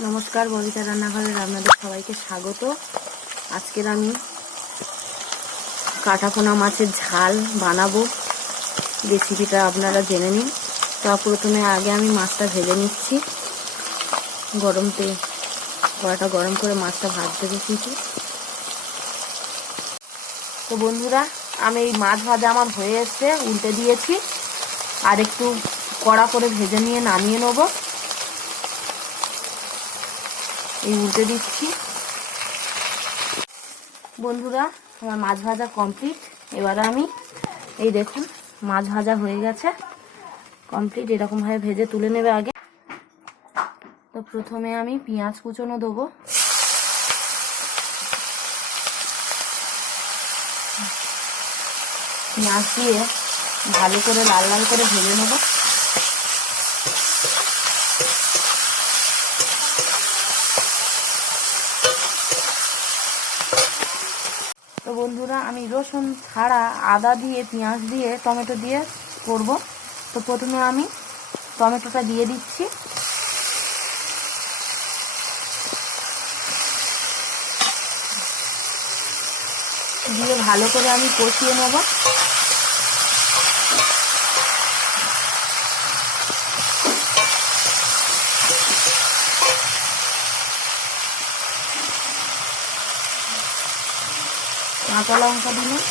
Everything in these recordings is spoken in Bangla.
নমস্কার ববিতা রান্নাঘরের আপনাদের সবাইকে স্বাগত। আজকের আমি কাটাপোনা মাছের ঝাল বানাবো। রেসিপিটা আপনারা জেনে নিন। তা প্রথমে আগে আমি মাছটা ভেজে নিচ্ছি। গরম তেল কড়াটা গরম করে মাছটা ভাজতে বসিয়েছি। তো বন্ধুরা, আমি এই মাছ ভাজা আমার হয়ে এসছে, উল্টে দিয়েছি। আর একটু কড়া করে ভেজে নিয়ে নামিয়ে নেব। এই উল্টে দিচ্ছি। বন্ধুরা, আমার মাছ ভাজা কমপ্লিট এবারে আমি, এই দেখুন, মাছ ভাজা হয়ে গেছে। কমপ্লিট এরকমভাবে ভেজে তুলে নেবে আগে। তো প্রথমে আমি পেঁয়াজ কুচোনো দেবো। পেঁয়াজ দিয়ে ভালো করে লাল লাল করে ভেজে নেব। বন্ধুরা, আমি রসুন ছাড়া আদা দিয়ে, পেঁয়াজ দিয়ে, টমেটো দিয়ে করব। তো প্রথমে আমি টমেটোটা দিয়ে দিচ্ছি। দিয়ে ভালো করে আমি কষিয়ে নেব। কাঁচা লঙ্কা দিলাম।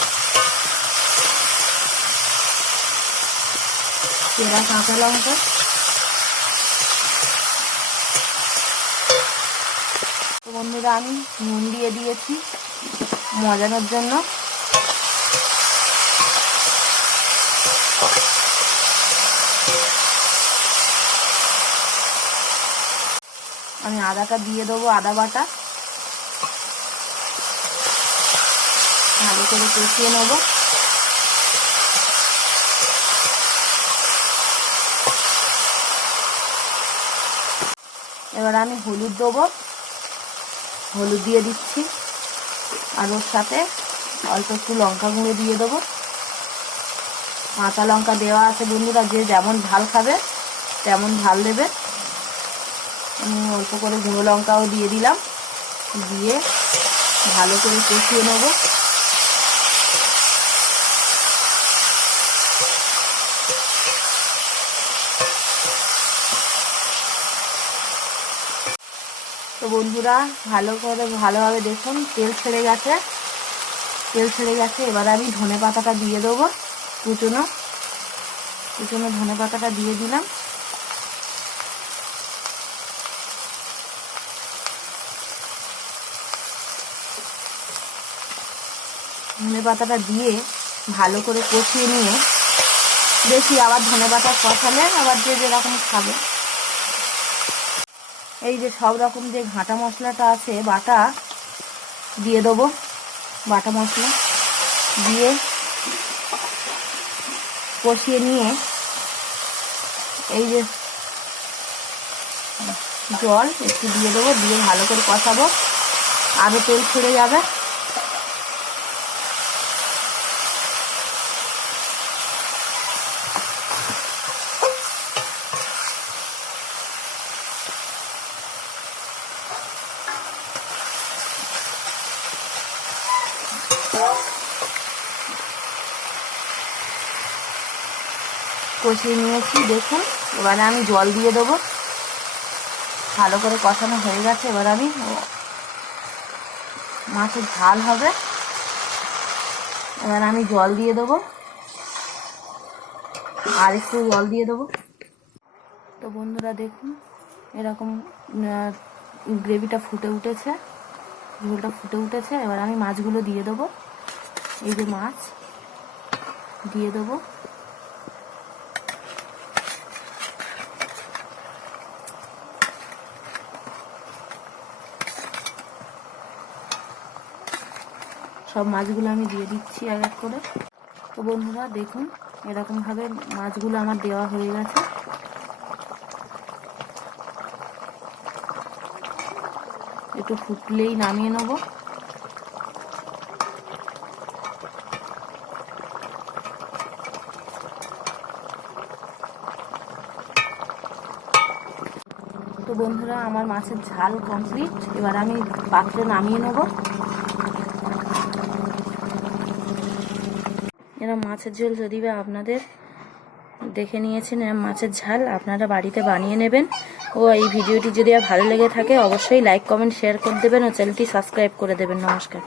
চেরা কাঁচা লঙ্কা। বন্ধুরা, আমি নুন দিয়ে দিয়েছি মজানোর জন্য। আমি আদাটা দিয়ে দেবো, আদা বাটা। ভালো করে কষিয়ে নেব এবার আমি হলুদ দেবো হলুদ দিয়ে দিচ্ছি আর ওর সাথে অল্প একটু লঙ্কা গুঁড়ো দিয়ে দেবো কাঁচা লঙ্কা দেওয়া আছে বন্ধুরা যে যেমন ঝাল খাবে তেমন ঝাল দেবে অল্প করে গুঁড়ো লঙ্কাও দিয়ে দিলাম দিয়ে ভালো করে কষিয়ে নেব তো বন্ধুরা, ভালো করে ভালোভাবে দেখুন, তেল ছেড়ে গেছে। তেল ছেড়ে গেছে, এবার আমি ধনে পাতাটা দিয়ে দেবো। কুচনো কুচনো ধনে পাতাটা দিয়ে দিলাম। ধনে পাতাটা দিয়ে ভালো করে কষিয়ে নিয়ে, বেশি আবার ধনে পাতা কষালে আবার যে যেরকম খাবে। এই যে সব রকম যে ঘাঁটা মশলাটা আছে, বাটা, দিয়ে দেবো। বাটা মশলা দিয়ে কষিয়ে নিয়ে এই যে জল একটু দিয়ে দেবো, দিয়ে ভালো করে কষাবো। আরও তেল ছেড়ে যাবে। কষিয়ে নিয়েছি, দেখুন। এবারে আমি জল দিয়ে দেবো। ভালো করে কষানো হয়ে গেছে, এবার আমি মাছের ঝাল হবে। এবার আমি জল দিয়ে দেবো। আর একটু জল দিয়ে দেবো। তো বন্ধুরা, দেখুন, এরকম গ্রেভিটা ফুটে উঠেছে। ঝোলটা ফুটে উঠেছে। এবার আমি মাছগুলো দিয়ে দেবো। এই যে মাছ, দিয়ে দেবো। সব মাছগুলো আমি দিয়ে দিচ্ছি এক এক করে। তো বন্ধুরা, দেখুন, এরকমভাবে মাছগুলো আমার দেওয়া হয়ে গেছে। একটু ফুটলেই নামিয়ে নেব। তো বন্ধুরা, আমার মাছের ঝাল কমপ্লিট এবার আমি পাত্রে নামিয়ে নেব। এরা মাছের ঝোল যদি বা আপনাদের দেখে নিয়েছেন এরম মাছের ঝাল, আপনারা বাড়িতে বানিয়ে নেবেন। ও, এই ভিডিওটি যদি ভালো লেগে থাকে, অবশ্যই লাইক কমেন্ট শেয়ার করে দেবেন ও চ্যানেলটি সাবস্ক্রাইব করে দেবেন। নমস্কার।